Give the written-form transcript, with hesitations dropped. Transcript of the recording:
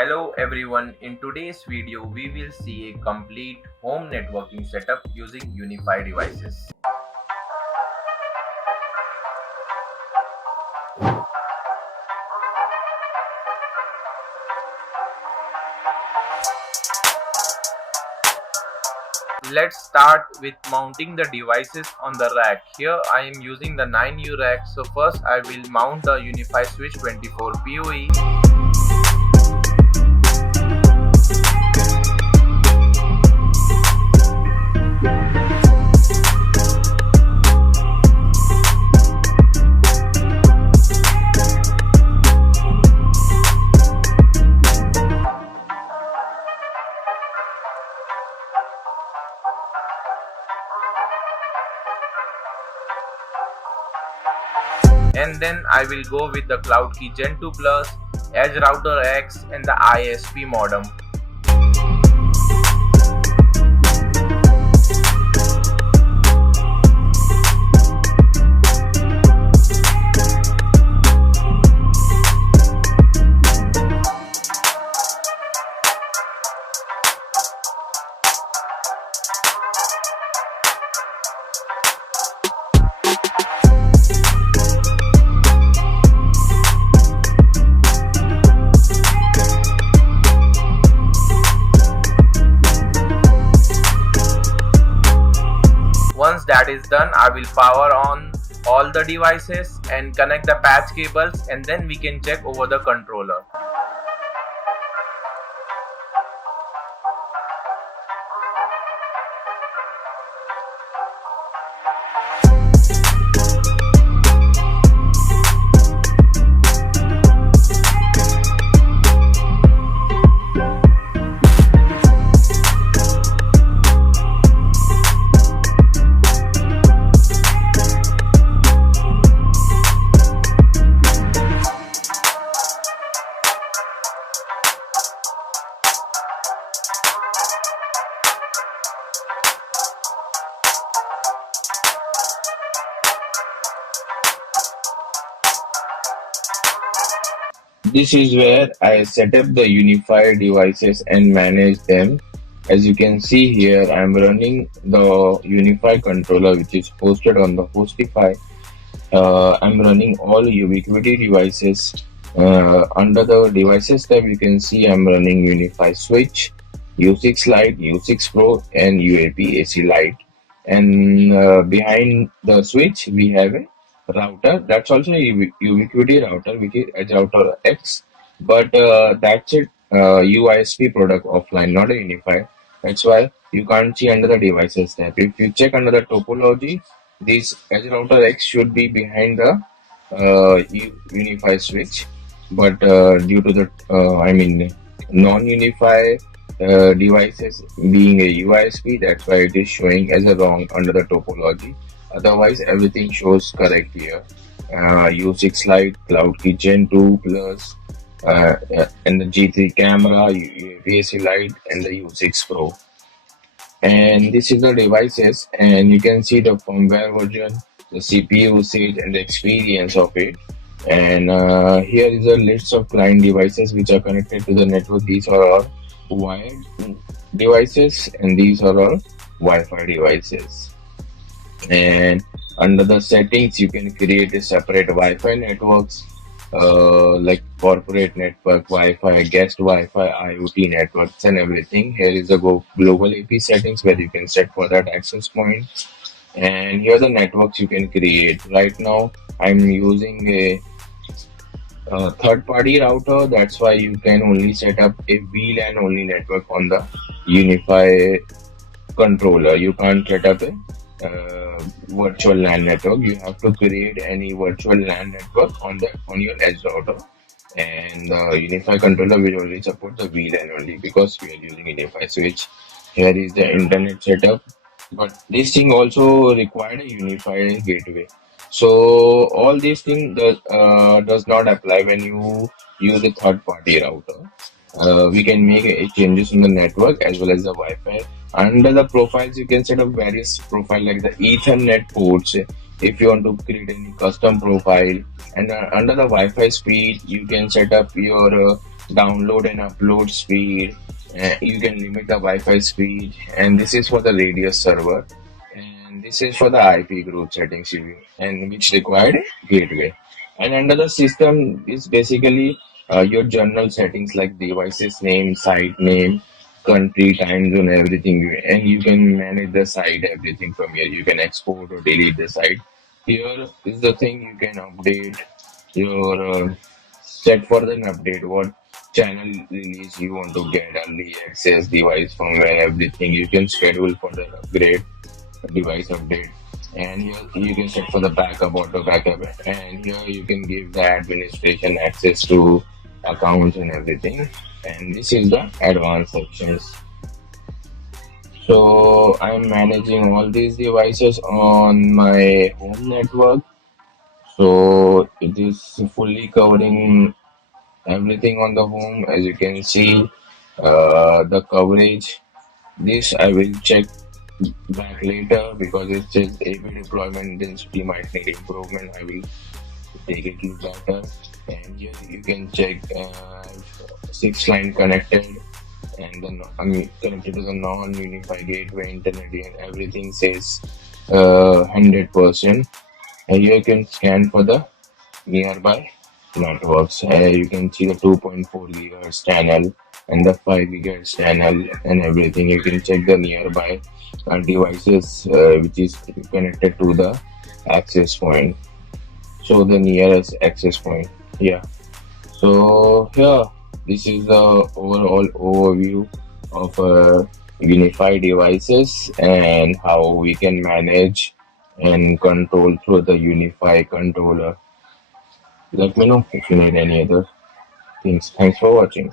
Hello everyone, in today's video we will see a complete home networking setup using UniFi devices. Let's start with mounting the devices on the rack. Here I am using the 9U rack. So first I will mount the UniFi switch 24 PoE. And then I will go with the CloudKey Gen 2 Plus, Edge Router X and the ISP modem. Once that is done, I will power on all the devices and connect the patch cables, and then we can check over the controller. This is where I set up the UniFi devices and manage them. As you can see here, I'm running the UniFi controller which is hosted on the Hostify. I'm running all ubiquiti devices. Under the devices tab, you can see I'm running UniFi switch, U6 Lite, U6 Pro, and UAP AC Lite. And behind the switch, we have a router. That's also a ubiquiti router, which is Edge Router X. But that's a UISP product offline, not a UniFi. That's why you can't see under the devices tab. If you check under the topology, this Edge Router X should be behind the UniFi switch, but due to the non-UniFi devices being a UISP, that's why it is showing as a wrong under the topology. Otherwise, everything shows correct here. U6 Lite, CloudKey Gen 2 Plus, and the G3 camera, UAP Lite, and the U6 Pro. And this is the devices, and you can see the firmware version, the CPU usage, and the experience of it. And here is a list of client devices which are connected to the network. These are all wired devices, and these are all Wi-Fi devices. And under the settings, you can create a separate Wi-Fi networks, like corporate network Wi-Fi, guest Wi-Fi, IoT networks, and everything. Here is the global AP settings where you can set for that access point. And here are the networks you can create. Right now, I'm using a third-party router. That's why you can only set up a VLAN only network on the UniFi controller. You can't set up a virtual LAN network. You have to create any virtual LAN network on your edge router, and the UniFi controller will only support the VLAN only because we are using UniFi switch. Here is the internet setup, but this thing also required a UniFi gateway. So all these things does not apply when you use a third-party router. We can make changes in the network as well as the Wi-Fi. Under the profiles, you can set up various profile like the Ethernet ports if you want to create any custom profile. And under the Wi-Fi speed, you can set up your download and upload speed. You can limit the Wi-Fi speed, and this is for the radius server, and this is for the IP group settings and which required a gateway. And under the system is basically your general settings like devices name, site name, country, time zone, everything, and you can manage the site everything from here. You can export or delete the site. Here is the thing you can update your set for an update what channel release you want to get, early access, device firmware, everything you can schedule for the upgrade, device update. And here you can set for the backup, auto backup, and here you can give the administration access to accounts and everything. And this is the advanced sections. So I'm managing all these devices on my home network. So it is fully covering everything on the home. As you can see, the coverage. This I will check back later because it says AB deployment density might need improvement. I will take it to better. And here you can check 6 line connected and then connected to the non-UniFi gateway internet and everything says 100%. And here you can scan for the nearby networks. You can see the 2.4 gigahertz channel and the 5 gigahertz channel and everything. You can check the nearby devices which is connected to the access point. So the nearest access point. Yeah. So here, this is the overall overview of UniFi devices and how we can manage and control through the UniFi controller. Let me know if you need any other things. Thanks for watching.